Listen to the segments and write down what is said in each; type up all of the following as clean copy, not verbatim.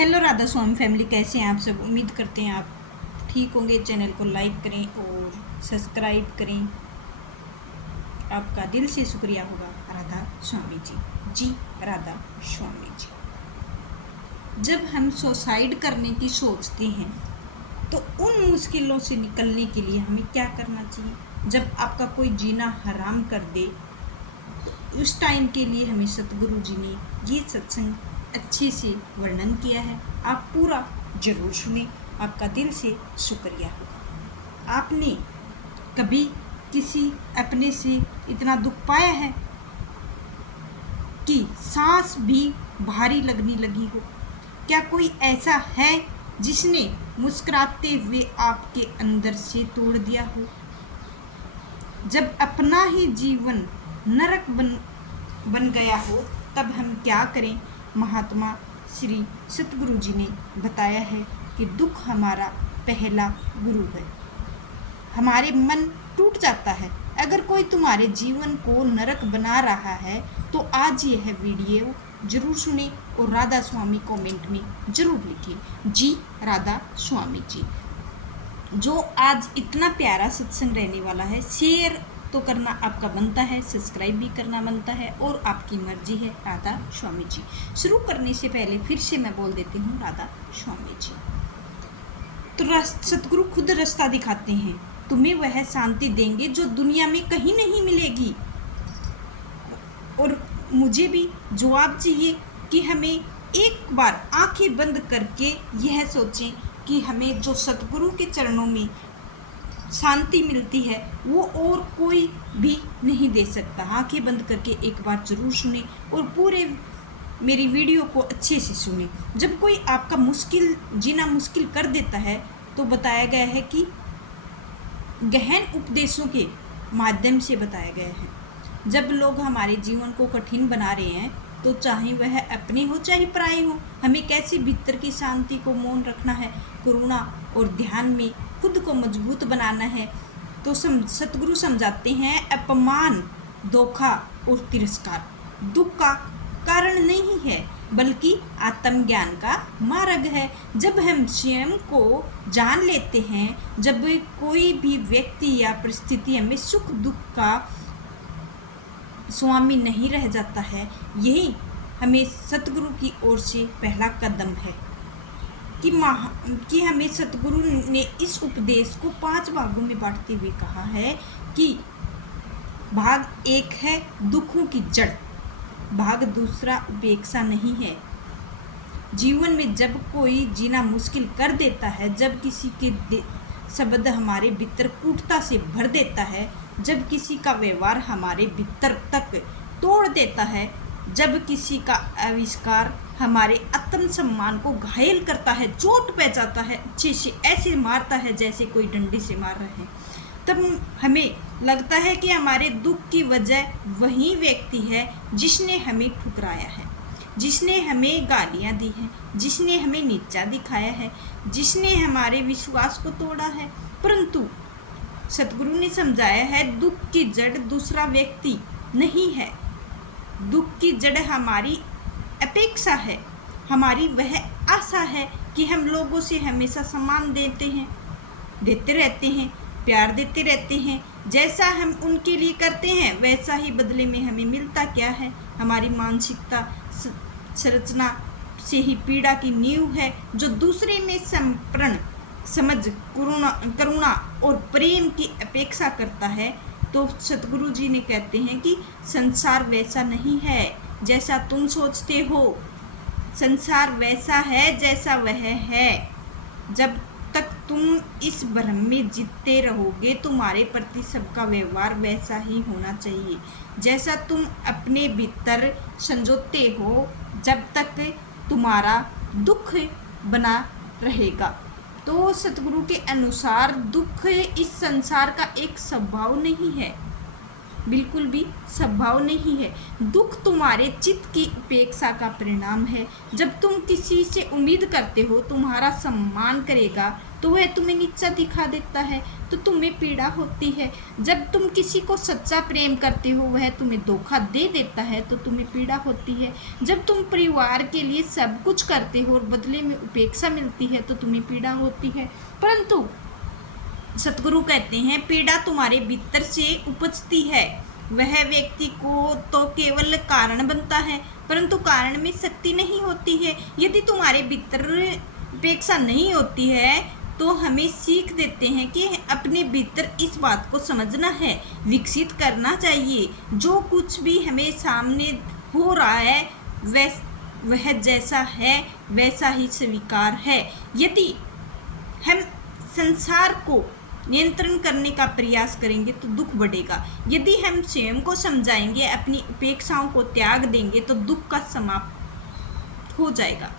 Hello Radha स्वामी family, कैसे हैं आप सब। उम्मीद करते हैं आप ठीक होंगे। चैनल को लाइक करें और सब्सक्राइब करें। आपका दिल से शुक्रिया होगा राधा स्वामी जी। जी राधा स्वामी जी। जब हम सुसाइड करने की सोचते हैं तो उन मुश्किलों से निकलने के लिए हमें क्या करना चाहिए। जब आपका कोई जीना हराम कर दे तो उस टाइम के लिए हमें सतगुरु जी ने ये सत्संग अच्छे से वर्णन किया है। आप पूरा जरूर सुने, आपका दिल से शुक्रिया होगा। आपने कभी किसी अपने से इतना दुख पाया है कि सांस भी भारी लगने लगी हो? क्या कोई ऐसा है जिसने मुस्कुराते हुए आपके अंदर से तोड़ दिया हो? जब अपना ही जीवन नरक बन गया हो तब हम क्या करें? महात्मा श्री सतगुरु जी ने बताया है कि दुख हमारा पहला गुरु है। हमारे मन टूट जाता है। अगर कोई तुम्हारे जीवन को नरक बना रहा है तो आज यह वीडियो जरूर सुने और राधा स्वामी कमेंट में जरूर लिखें। जी राधा स्वामी जी। जो आज इतना प्यारा सत्संग रहने वाला है, शेयर तो करना आपका बनता है, सब्सक्राइब भी करना बनता है और आपकी मर्जी है राधा स्वामी जी। शुरू करने से पहले फिर से मैं बोल देती हूँ राधा स्वामी जी। तो सतगुरु खुद रास्ता दिखाते हैं, तुम्हें वह शांति देंगे जो दुनिया में कहीं नहीं मिलेगी। और मुझे भी जवाब चाहिए कि हमें एक बार आंखें बंद करके यह सोचें कि हमें जो सतगुरु के चरणों में शांति मिलती है वो और कोई भी नहीं दे सकता। आंखें बंद करके एक बार जरूर सुने और पूरे मेरी वीडियो को अच्छे से सुने। जब कोई आपका जीना मुश्किल कर देता है तो बताया गया है कि गहन उपदेशों के माध्यम से बताया गया है। जब लोग हमारे जीवन को कठिन बना रहे हैं तो चाहे वह अपने हो चाहे पराए हो, हमें कैसे भीतर की शांति को मौन रखना है, करुणा और ध्यान में खुद को मजबूत बनाना है। तो सतगुरु समझाते हैं अपमान, धोखा और तिरस्कार दुख का कारण नहीं है बल्कि आत्मज्ञान का मार्ग है। जब हम स्वयं को जान लेते हैं, जब कोई भी व्यक्ति या परिस्थिति हमें सुख दुख का स्वामी नहीं रह जाता है, यही हमें सतगुरु की ओर से पहला कदम है कि हमें सतगुरु ने इस उपदेश को 5 भागों में बांटते हुए कहा है कि भाग 1 है दुखों की जड़, भाग 2 उपेक्षा नहीं है। जीवन में जब कोई जीना मुश्किल कर देता है, जब किसी के शब्द हमारे भीतर कूटता से भर देता है, जब किसी का व्यवहार हमारे भीतर तक तोड़ देता है, जब किसी का आविष्कार हमारे आत्मसम्मान को घायल करता है, चोट पहुंचाता है, अच्छे से ऐसे मारता है जैसे कोई डंडे से मार रहे हैं, तब हमें लगता है कि हमारे दुख की वजह वही व्यक्ति है जिसने हमें ठुकराया है, जिसने हमें गालियां दी हैं, जिसने हमें नीचा दिखाया है, जिसने हमारे विश्वास को तोड़ा है। परंतु सतगुरु ने समझाया है दुख की जड़ दूसरा व्यक्ति नहीं है। दुख की जड़ हमारी अपेक्षा है, हमारी वह आशा है कि हम लोगों से हमेशा सम्मान देते रहते हैं, प्यार देते रहते हैं। जैसा हम उनके लिए करते हैं वैसा ही बदले में हमें मिलता क्या है? हमारी मानसिकता संरचना से ही पीड़ा की नींव है। जो दूसरे में समर्पण, समझ, करुणा और प्रेम की अपेक्षा करता है, तो सतगुरु जी ने कहते हैं कि संसार वैसा नहीं है जैसा तुम सोचते हो, संसार वैसा है जैसा वह है। जब तक तुम इस भ्रम में जीते रहोगे तुम्हारे प्रति सबका व्यवहार वैसा ही होना चाहिए जैसा तुम अपने भीतर संजोते हो। जब तक तुम्हारा दुख बना रहेगा तो सतगुरु के अनुसार दुख इस संसार का एक स्वभाव नहीं है। बिल्कुल भी संभव नहीं है। दुख तुम्हारे चित्त की उपेक्षा का परिणाम है। जब तुम किसी से उम्मीद करते हो तुम्हारा सम्मान करेगा तो वह तुम्हें नीचा दिखा देता है तो तुम्हें पीड़ा होती है। जब तुम किसी को सच्चा प्रेम करते हो वह तुम्हें धोखा दे देता है तो तुम्हें पीड़ा होती है। जब तुम परिवार के लिए सब कुछ करते हो और बदले में उपेक्षा मिलती है तो तुम्हें पीड़ा होती है। परंतु सतगुरु कहते हैं पीड़ा तुम्हारे भीतर से उपजती है। वह व्यक्ति को तो केवल कारण बनता है परंतु कारण में शक्ति नहीं होती है। यदि तुम्हारे भीतर उपेक्षा नहीं होती है तो हमें सीख देते हैं कि अपने भीतर इस बात को समझना है, विकसित करना चाहिए। जो कुछ भी हमें सामने हो रहा है वह जैसा है वैसा ही स्वीकार है। यदि हम संसार को नियंत्रण करने का प्रयास करेंगे तो दुख बढ़ेगा। यदि हम स्वयं को समझाएंगे, अपनी उपेक्षाओं को त्याग देंगे तो दुख का समाप्त हो जाएगा।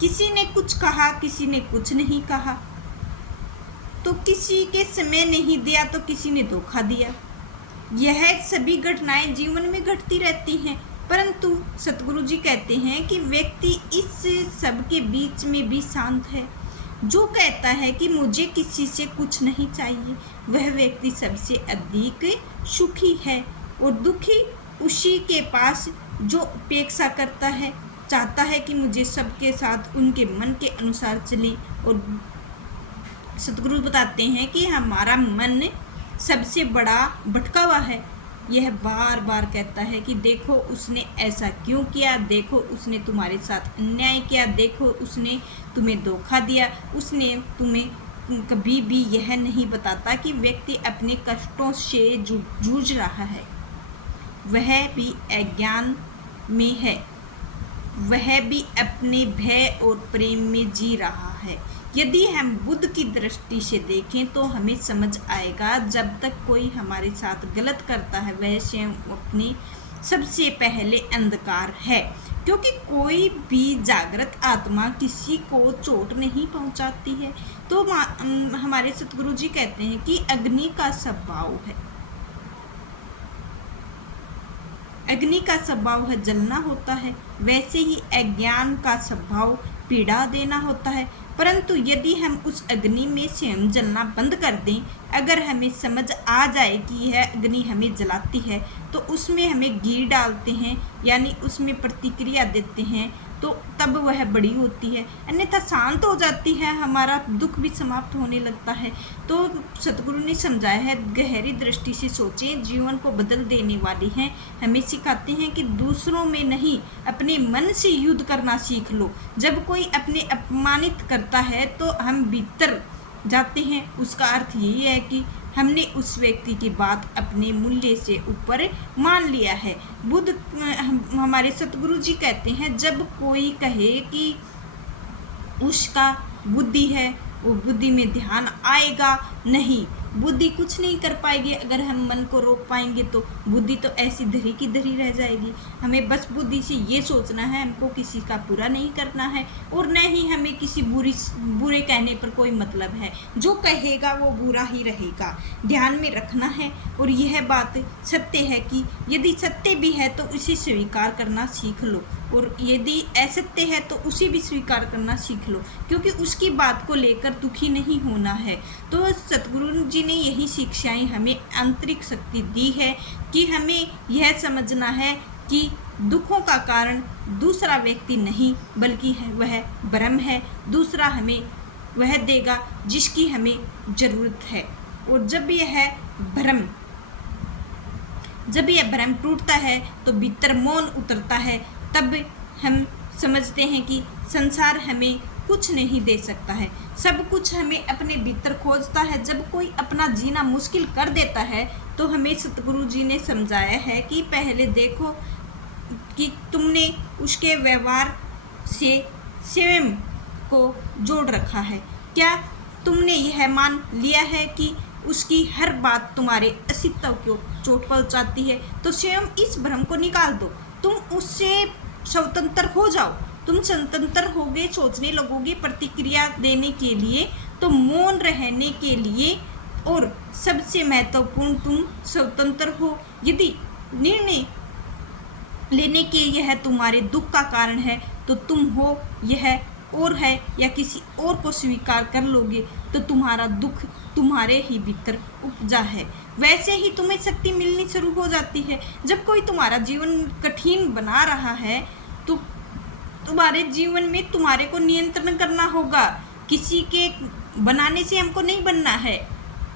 किसी ने कुछ कहा, किसी ने कुछ नहीं कहा, तो किसी के समय नहीं दिया तो किसी ने धोखा दिया। यह सभी घटनाएं जीवन में घटती रहती हैं, परंतु सतगुरु जी कहते हैं कि व्यक्ति इस सब के बीच में भी शांत है। जो कहता है कि मुझे किसी से कुछ नहीं चाहिए वह व्यक्ति सबसे अधिक सुखी है और दुखी उसी के पास जो उपेक्षा करता है, चाहता है कि मुझे सबके साथ उनके मन के अनुसार चले। और सतगुरु बताते हैं कि हमारा मन सबसे बड़ा भटका हुआ है। यह बार बार कहता है कि देखो उसने ऐसा क्यों किया, देखो उसने तुम्हारे साथ अन्याय किया, देखो उसने तुम्हें धोखा दिया। उसने तुम्हें कभी भी यह नहीं बताता कि व्यक्ति अपने कष्टों से जूझ रहा है, वह भी अज्ञान में है, वह भी अपने भय और प्रेम में जी रहा है। यदि हम बुद्ध की दृष्टि से देखें तो हमें समझ आएगा जब तक कोई हमारे साथ गलत करता है वह स्वयं अपनी सबसे पहले अंधकार है, क्योंकि कोई भी जागृत आत्मा किसी को चोट नहीं पहुंचाती है। तो हमारे सतगुरु जी कहते हैं कि अग्नि का स्वभाव है, अग्नि का स्वभाव है जलना होता है, वैसे ही अज्ञान का स्वभाव पीड़ा देना होता है। परंतु यदि हम उस अग्नि में स्वयं जलना बंद कर दें, अगर हमें समझ आ जाए कि यह अग्नि हमें जलाती है तो उसमें हमें घी डालते हैं यानी उसमें प्रतिक्रिया देते हैं तो तब वह बड़ी होती है, अन्यथा शांत हो जाती है, हमारा दुख भी समाप्त होने लगता है। तो सतगुरु ने समझाया है गहरी दृष्टि से सोचें, जीवन को बदल देने वाली हैं। हमें सिखाते हैं कि दूसरों में नहीं अपने मन से युद्ध करना सीख लो। जब कोई अपने अपमानित करता है तो हम भीतर जाते हैं, उसका अर्थ यही है कि हमने उस व्यक्ति की बात अपने मूल्य से ऊपर मान लिया है। बुद्ध हमारे सतगुरु जी कहते हैं जब कोई कहे कि उसका बुद्धि है वो बुद्धि में ध्यान आएगा नहीं, बुद्धि कुछ नहीं कर पाएगी। अगर हम मन को रोक पाएंगे तो बुद्धि तो ऐसी धरी की धरी रह जाएगी। हमें बस बुद्धि से ये सोचना है हमको किसी का बुरा नहीं करना है और न ही हमें किसी बुरे कहने पर कोई मतलब है। जो कहेगा वो बुरा ही रहेगा, ध्यान में रखना है। और यह बात सत्य है कि यदि सत्य भी है तो उसे स्वीकार करना सीख लो और यदि असत्य है तो उसे भी स्वीकार करना सीख लो, क्योंकि उसकी बात को लेकर दुखी नहीं होना है। तो सतगुरु जी ने यही शिक्षाएं हमें आंतरिक शक्ति दी है कि हमें यह समझना है कि दुखों का कारण दूसरा व्यक्ति नहीं बल्कि वह ब्रह्म है। दूसरा हमें वह देगा जिसकी हमें ज़रूरत है। और जब यह भ्रम टूटता है तो भीतर मौन उतरता है, तब हम समझते हैं कि संसार हमें कुछ नहीं दे सकता है, सब कुछ हमें अपने भीतर खोजता है। जब कोई अपना जीना मुश्किल कर देता है तो हमें सतगुरु जी ने समझाया है कि पहले देखो कि तुमने उसके व्यवहार से स्वयं को जोड़ रखा है, क्या तुमने यह मान लिया है कि उसकी हर बात तुम्हारे अस्तित्व को चोट पहुंचाती है। तो स्वयं इस भ्रम को निकाल दो, तुम उससे स्वतंत्र हो जाओ। तुम स्वतंत्र होगे, सोचने लगोगे प्रतिक्रिया देने के लिए, तो मौन रहने के लिए और सबसे महत्वपूर्ण, तुम स्वतंत्र हो। यदि निर्णय लेने के यह तुम्हारे दुख का कारण है तो तुम हो यह और है या किसी और को स्वीकार कर लोगे तो तुम्हारा दुख तुम्हारे ही भीतर उपजा है। वैसे ही तुम्हें शक्ति मिलनी शुरू हो जाती है। जब कोई तुम्हारा जीवन कठिन बना रहा है तो तुम्हारे जीवन में तुम्हारे को नियंत्रण करना होगा। किसी के बनाने से हमको नहीं बनना है,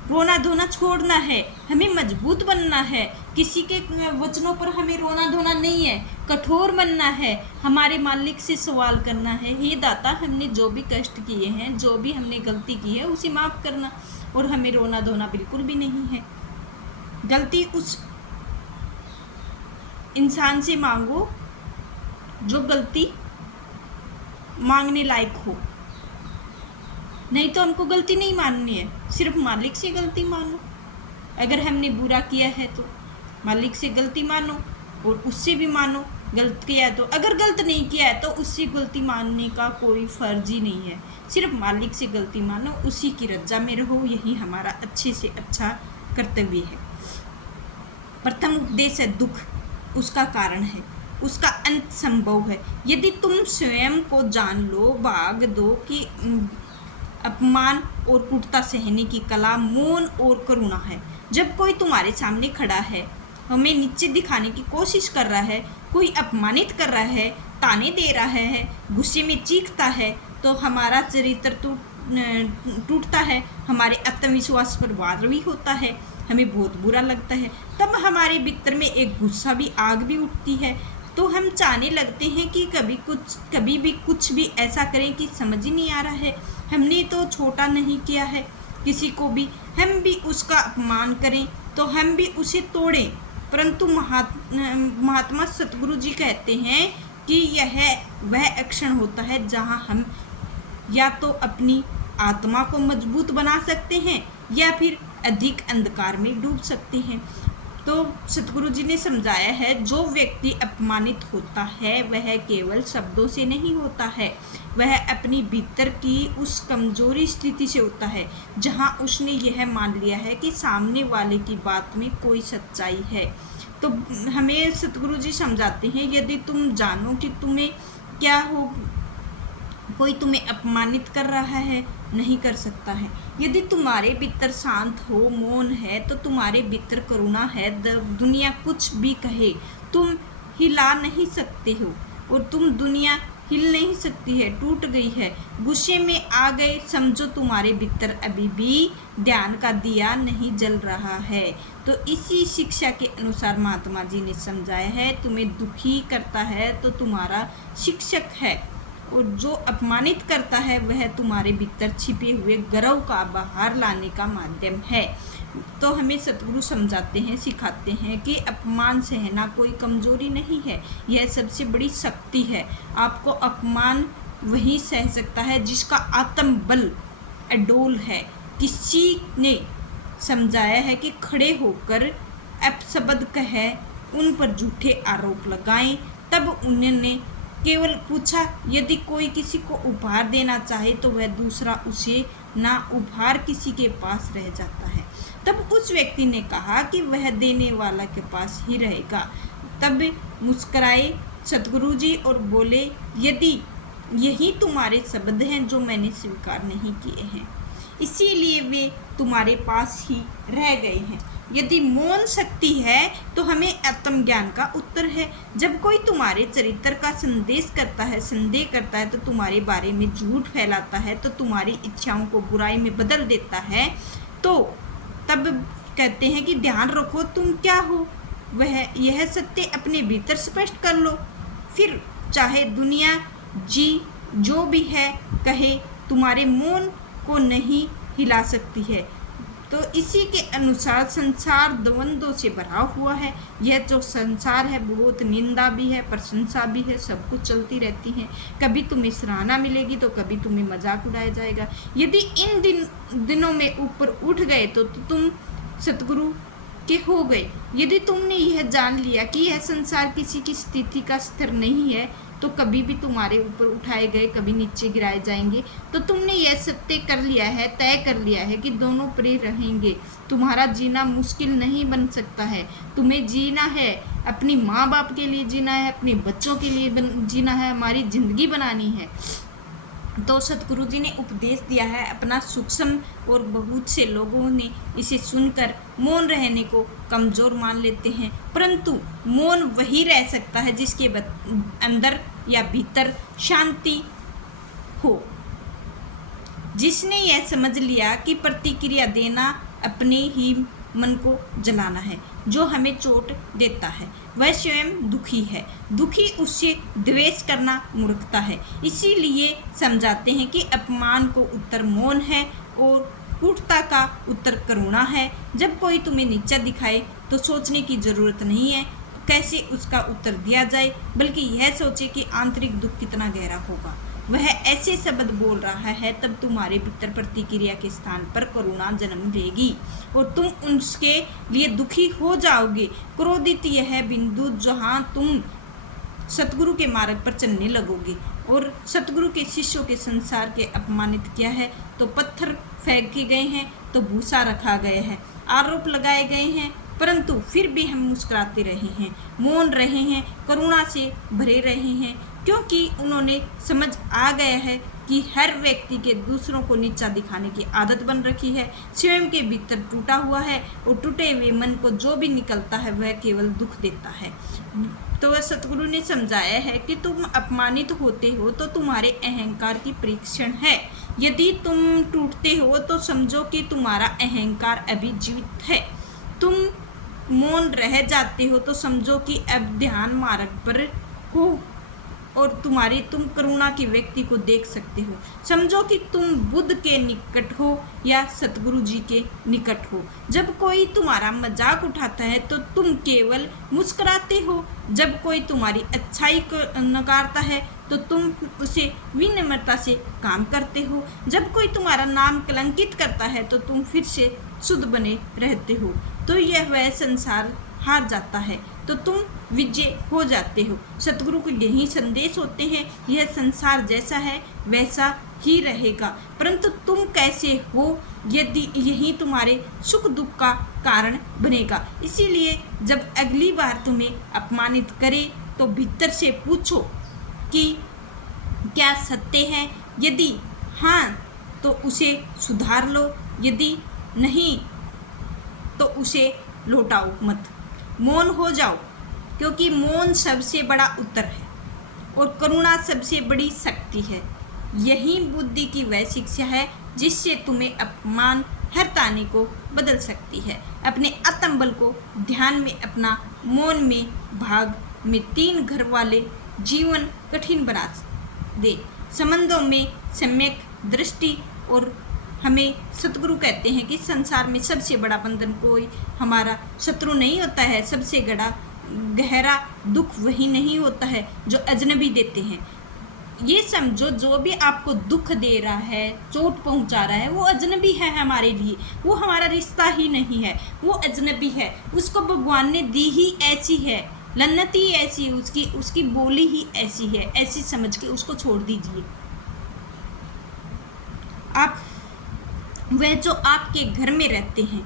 रोना धोना छोड़ना है, हमें मजबूत बनना है। किसी के वचनों पर हमें रोना धोना नहीं है, कठोर बनना है, हमारे मालिक से सवाल करना है, हे दाता हमने जो भी कष्ट किए हैं, जो भी हमने गलती की है उसे माफ़ करना। और हमें रोना धोना बिल्कुल भी नहीं है। गलती उस इंसान से मांगो जो गलती मांगने लायक हो, नहीं तो हमको गलती नहीं माननी है, सिर्फ मालिक से गलती मानो। अगर हमने बुरा किया है तो मालिक से गलती मानो और उससे भी मानो गलत किया है तो। अगर गलत नहीं किया है तो उससे गलती मानने का कोई फर्ज ही नहीं है, सिर्फ मालिक से गलती मानो, उसी की रजा में रहो, यही हमारा अच्छे से अच्छा कर्तव्य है। प्रथम उपदेश है दुख उसका कारण है, उसका अंत संभव है। यदि तुम स्वयं को जान लो, भाग दो कि अपमान और कुटता सहने की कला मौन और करुणा है। जब कोई तुम्हारे सामने खड़ा है, हमें नीचे दिखाने की कोशिश कर रहा है, कोई अपमानित कर रहा है, ताने दे रहा है, गुस्से में चीखता है, तो हमारा चरित्र टूटता है, हमारे आत्मविश्वास पर वार भी होता है, हमें बहुत बुरा लगता है। तब हमारे भीतर में एक गुस्सा भी, आग भी उठती है। तो हम चाहने लगते हैं कि कभी भी कुछ भी ऐसा करें कि समझ ही नहीं आ रहा है, हमने तो छोटा नहीं किया है किसी को भी, हम भी उसका अपमान करें तो हम भी उसे तोड़ें। परंतु महात्मा सतगुरु जी कहते हैं कि यह वह क्षण होता है जहाँ हम या तो अपनी आत्मा को मजबूत बना सकते हैं या फिर अधिक अंधकार में डूब सकते हैं। तो सतगुरु जी ने समझाया है, जो व्यक्ति अपमानित होता है वह केवल शब्दों से नहीं होता है, वह अपनी भीतर की उस कमजोरी स्थिति से होता है जहां उसने यह मान लिया है कि सामने वाले की बात में कोई सच्चाई है। तो हमें सतगुरु जी समझाते हैं, यदि तुम जानो कि तुम्हें क्या हो, कोई तुम्हें अपमानित कर रहा है, नहीं कर सकता है। यदि तुम्हारे भीतर शांत हो, मौन है, तो तुम्हारे भीतर करुणा है, दुनिया कुछ भी कहे तुम हिला नहीं सकते हो, और तुम दुनिया हिल नहीं सकती है, टूट गई है, गुस्से में आ गए, समझो तुम्हारे भीतर अभी भी ध्यान का दिया नहीं जल रहा है। तो इसी शिक्षा के अनुसार महात्मा जी ने समझाया है, तुम्हें दुखी करता है तो तुम्हारा शिक्षक है, और जो अपमानित करता है वह तुम्हारे भीतर छिपे हुए गर्व का बाहर लाने का माध्यम है। तो हमें सतगुरु समझाते हैं, सिखाते हैं कि अपमान सहना कोई कमजोरी नहीं है, यह सबसे बड़ी शक्ति है। आपको अपमान वही सह सकता है जिसका आत्मबल अडोल है। किसी ने समझाया है कि खड़े होकर अपशब्द कहे, उन पर झूठे आरोप लगाएं। तब उन्होंने केवल पूछा, यदि कोई किसी को उपहार देना चाहे तो वह दूसरा उसे ना उपहार किसी के पास रह जाता है। तब उस व्यक्ति ने कहा कि वह देने वाला के पास ही रहेगा। तब मुस्कुराए सतगुरु जी और बोले, यदि यही तुम्हारे शब्द हैं जो मैंने स्वीकार नहीं किए हैं, इसीलिए वे तुम्हारे पास ही रह गए हैं। यदि मौन शक्ति है तो हमें आत्मज्ञान का उत्तर है। जब कोई तुम्हारे चरित्र का संदेश करता है, संदेह करता है, तो तुम्हारे बारे में झूठ फैलाता है, तो तुम्हारी इच्छाओं को बुराई में बदल देता है, तो तब कहते हैं कि ध्यान रखो तुम क्या हो, वह यह सत्य अपने भीतर स्पष्ट कर लो। फिर चाहे दुनिया जी जो भी है कहे, तुम्हारे मौन को नहीं हिला सकती है। तो इसी के अनुसार संसार द्वंद्वों से भरा हुआ है। यह जो संसार है बहुत निंदा भी है, प्रशंसा भी है, सब कुछ चलती रहती है। कभी तुम्हें सराहना मिलेगी तो कभी तुम्हें मजाक उड़ाया जाएगा। यदि इन दिनों में ऊपर उठ गए तो तुम सतगुरु के हो गए। यदि तुमने यह जान लिया कि यह संसार किसी की स्थिति का स्थिर नहीं है, तो कभी भी तुम्हारे ऊपर उठाए गए, कभी नीचे गिराए जाएंगे। तो तुमने यह सत्य कर लिया है, तय कर लिया है कि दोनों प्रिय रहेंगे। तुम्हारा जीना मुश्किल नहीं बन सकता है। तुम्हें जीना है, अपनी माँ बाप के लिए जीना है, अपने बच्चों के लिए जीना है, हमारी ज़िंदगी बनानी है। तो सतगुरु जी ने उपदेश दिया है अपना सूक्ष्म, और बहुत से लोगों ने इसे सुनकर मौन रहने को कमज़ोर मान लेते हैं। परंतु मौन वही रह सकता है जिसके अंदर या भीतर शांति हो। जिसने यह समझ लिया कि प्रतिक्रिया देना अपने ही मन को जलाना है, जो हमें चोट देता है वह स्वयं दुखी है। दुखी उससे द्वेष करना मूर्खता है। इसीलिए समझाते हैं कि अपमान को उत्तर मौन है और कूटता का उत्तर करुणा है। जब कोई तुम्हें नीचा दिखाए तो सोचने की ज़रूरत नहीं है कैसे उसका उत्तर दिया जाए, बल्कि यह सोचे कि आंतरिक दुख कितना गहरा होगा। वह ऐसे शब्द बोल रहा है, तब तुम्हारे भीतर प्रतिक्रिया के स्थान पर करुणा जन्म लेगी और तुम उसके लिए दुखी हो जाओगे। क्रोधित यह बिंदु जहाँ तुम सतगुरु के मार्ग पर चलने लगोगे। और सतगुरु के शिष्यों के संसार के अपमानित किया है तो पत्थर फेंके गए हैं, तो भूसा रखा गया है, आरोप लगाए गए हैं, परंतु फिर भी हम मुस्कुराते रहे हैं, मौन रहे हैं, करुणा से भरे रहे हैं, क्योंकि उन्होंने समझ आ गया है कि हर व्यक्ति के दूसरों को नीचा दिखाने की आदत बन रखी है। स्वयं के भीतर टूटा हुआ है और टूटे हुए मन को जो भी निकलता है वह केवल दुख देता है। तो वह सतगुरु ने समझाया है कि तुम अपमानित होते हो तो तुम्हारे अहंकार की परीक्षण है। यदि तुम टूटते हो तो समझो कि तुम्हारा अहंकार अभी जीवित है। तुम मौन रह जाते हो तो समझो कि अब ध्यान मार्ग पर हो और तुम करुणा के व्यक्ति को देख सकते हो। समझो कि तुम बुद्ध के निकट हो या सतगुरु जी के निकट हो। जब कोई तुम्हारा मजाक उठाता है तो तुम केवल मुस्कुराते हो। जब कोई तुम्हारी अच्छाई को नकारता है तो तुम उसे विनम्रता से काम करते हो। जब कोई तुम्हारा नाम कलंकित करता है तो तुम फिर से शुद्ध बने रहते हो। तो यह वह संसार हार जाता है तो तुम विजय हो जाते हो। सतगुरु के यही संदेश होते हैं, यह संसार जैसा है वैसा ही रहेगा, परंतु तुम कैसे हो यदि यही तुम्हारे सुख दुख का कारण बनेगा। इसीलिए जब अगली बार तुम्हें अपमानित करे तो भीतर से पूछो कि क्या सत्य है। यदि हाँ तो उसे सुधार लो, यदि नहीं तो उसे लौटाओ मत। मौन हो जाओ, क्योंकि मौन सबसे बड़ा उत्तर है और करुणा सबसे बड़ी शक्ति है। यही बुद्धि की वह शिक्षा है जिससे तुम्हें अपमान हर ताने को बदल सकती है। अपने आत्मबल को ध्यान में अपना मौन में भाग में 3 घर वाले जीवन कठिन बना दे। संबंधों में सम्यक दृष्टि। और हमें सतगुरु कहते हैं कि संसार में सबसे बड़ा बंधन कोई हमारा शत्रु नहीं होता है। सबसे गहरा दुख वही नहीं होता है जो अजनबी देते हैं। ये समझो, जो भी आपको दुख दे रहा है, चोट पहुंचा रहा है, वो अजनबी है हमारे लिए। वो हमारा रिश्ता ही नहीं है, वो अजनबी है। उसको भगवान ने दी ही ऐसी है, लन्नत ही ऐसी, उसकी बोली ही ऐसी है। ऐसी समझ के उसको छोड़ दीजिए। आप वह जो आपके घर में रहते हैं,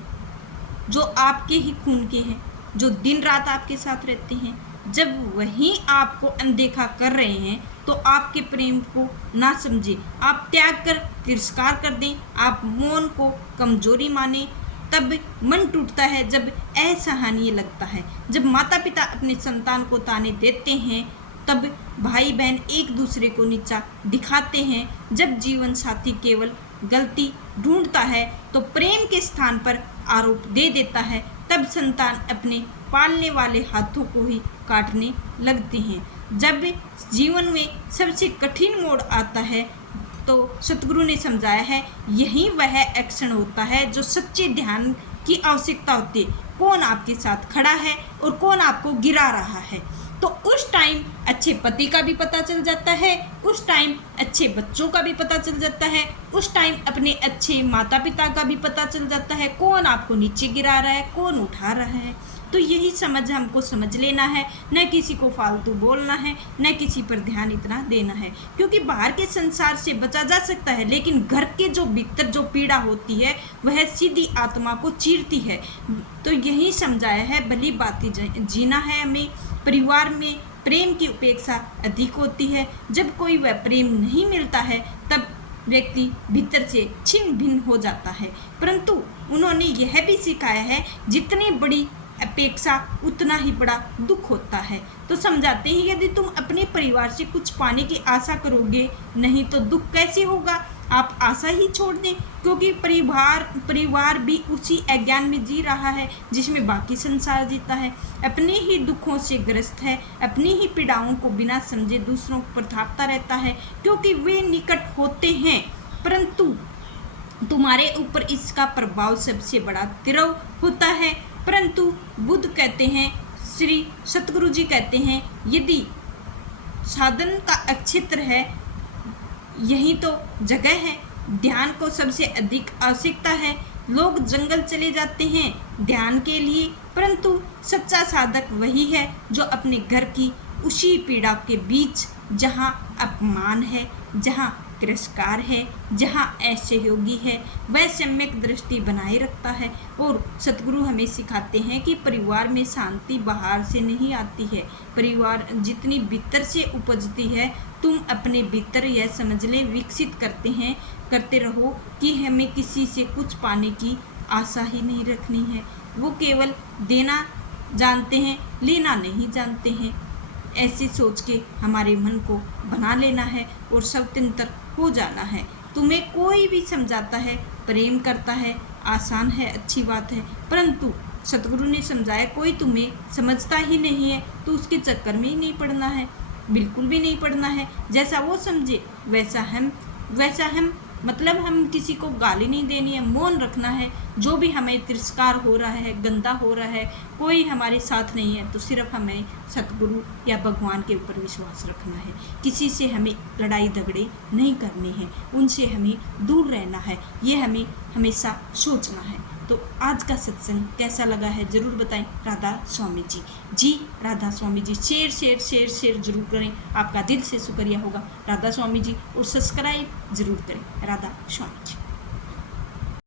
जो आपके ही खून के हैं, जो दिन रात आपके साथ रहते हैं, जब वही आपको अनदेखा कर रहे हैं तो आपके प्रेम को ना समझे, आप त्याग कर तिरस्कार कर दें, आप मौन को कमजोरी माने। तब मन टूटता है जब असहनीय लगता है। जब माता पिता अपने संतान को ताने देते हैं, तब भाई बहन एक दूसरे को नीचा दिखाते हैं। जब जीवन साथी केवल गलती ढूंढता है तो प्रेम के स्थान पर आरोप दे देता है, तब संतान अपने पालने वाले हाथों को ही काटने लगते हैं। जब जीवन में सबसे कठिन मोड़ आता है तो सतगुरु ने समझाया है, यही वह एक्शन होता है जो सच्चे ध्यान की आवश्यकता होती है। कौन आपके साथ खड़ा है और कौन आपको गिरा रहा है। तो उस टाइम अच्छे पति का भी पता चल जाता है, उस टाइम अच्छे बच्चों का भी पता चल जाता है, उस टाइम अपने अच्छे माता पिता का भी पता चल जाता है। कौन आपको नीचे गिरा रहा है, कौन उठा रहा है। तो यही समझ हमको समझ लेना है, न किसी को फालतू बोलना है, न किसी पर ध्यान इतना देना है, क्योंकि बाहर के संसार से बचा जा सकता है, लेकिन घर के जो भीतर जो पीड़ा होती है वह सीधी आत्मा को चीरती है। तो यही समझाया है, भली बातें जीना है हमें। परिवार में प्रेम की उपेक्षा अधिक होती है। जब कोई वह प्रेम नहीं मिलता है तब व्यक्ति भीतर से छिन्न भिन्न हो जाता है। परंतु उन्होंने यह भी सिखाया है, जितनी बड़ी अपेक्षा उतना ही बड़ा दुख होता है। तो समझाते हैं, यदि तुम अपने परिवार से कुछ पाने की आशा करोगे नहीं तो दुख कैसे होगा। आप आशा ही छोड़ दें, क्योंकि परिवार भी उसी अज्ञान में जी रहा है जिसमें बाकी संसार जीता है। अपने ही दुखों से ग्रस्त है, अपनी ही पीड़ाओं को बिना समझे दूसरों पर थापता रहता है, क्योंकि वे निकट होते हैं, परंतु तुम्हारे ऊपर इसका प्रभाव सबसे बड़ा तीव्र होता है। परंतु बुद्ध कहते हैं, श्री सतगुरु जी कहते हैं, यदि साधन का अक्षेत्र है, यही तो जगह है। ध्यान को सबसे अधिक आवश्यकता है। लोग जंगल चले जाते हैं ध्यान के लिए, परंतु सच्चा साधक वही है जो अपने घर की उसी पीड़ा के बीच, जहाँ अपमान है, जहाँ तिरस्कार है, जहाँ असहयोगी है, वह सम्यक दृष्टि बनाए रखता है। और सतगुरु हमें सिखाते हैं कि परिवार में शांति बाहर से नहीं आती है, परिवार जितनी भीतर से उपजती है। तुम अपने भीतर यह समझ ले विकसित करते रहो कि हमें किसी से कुछ पाने की आशा ही नहीं रखनी है। वो केवल देना जानते हैं, लेना नहीं जानते हैं। ऐसी सोच के हमारे मन को बना लेना है और स्वतंत्र हो जाना है। तुम्हें कोई भी समझाता है, प्रेम करता है, आसान है, अच्छी बात है, परंतु सतगुरु ने समझाया कोई तुम्हें समझता ही नहीं है तो उसके चक्कर में ही नहीं पड़ना है, बिल्कुल भी नहीं पड़ना है। जैसा वो समझे वैसा हम मतलब हम किसी को गाली नहीं देनी है, मौन रखना है। जो भी हमें तिरस्कार हो रहा है, गंदा हो रहा है, कोई हमारे साथ नहीं है, तो सिर्फ हमें सतगुरु या भगवान के ऊपर विश्वास रखना है। किसी से हमें लड़ाई झगड़े नहीं करने हैं, उनसे हमें दूर रहना है, ये हमें हमेशा सोचना है। तो आज का सत्संग कैसा लगा है ज़रूर बताएं। राधा स्वामी जी राधा स्वामी जी शेयर जरूर करें, आपका दिल से शुक्रिया होगा राधा स्वामी जी। और सब्सक्राइब जरूर करें। राधा स्वामी जी।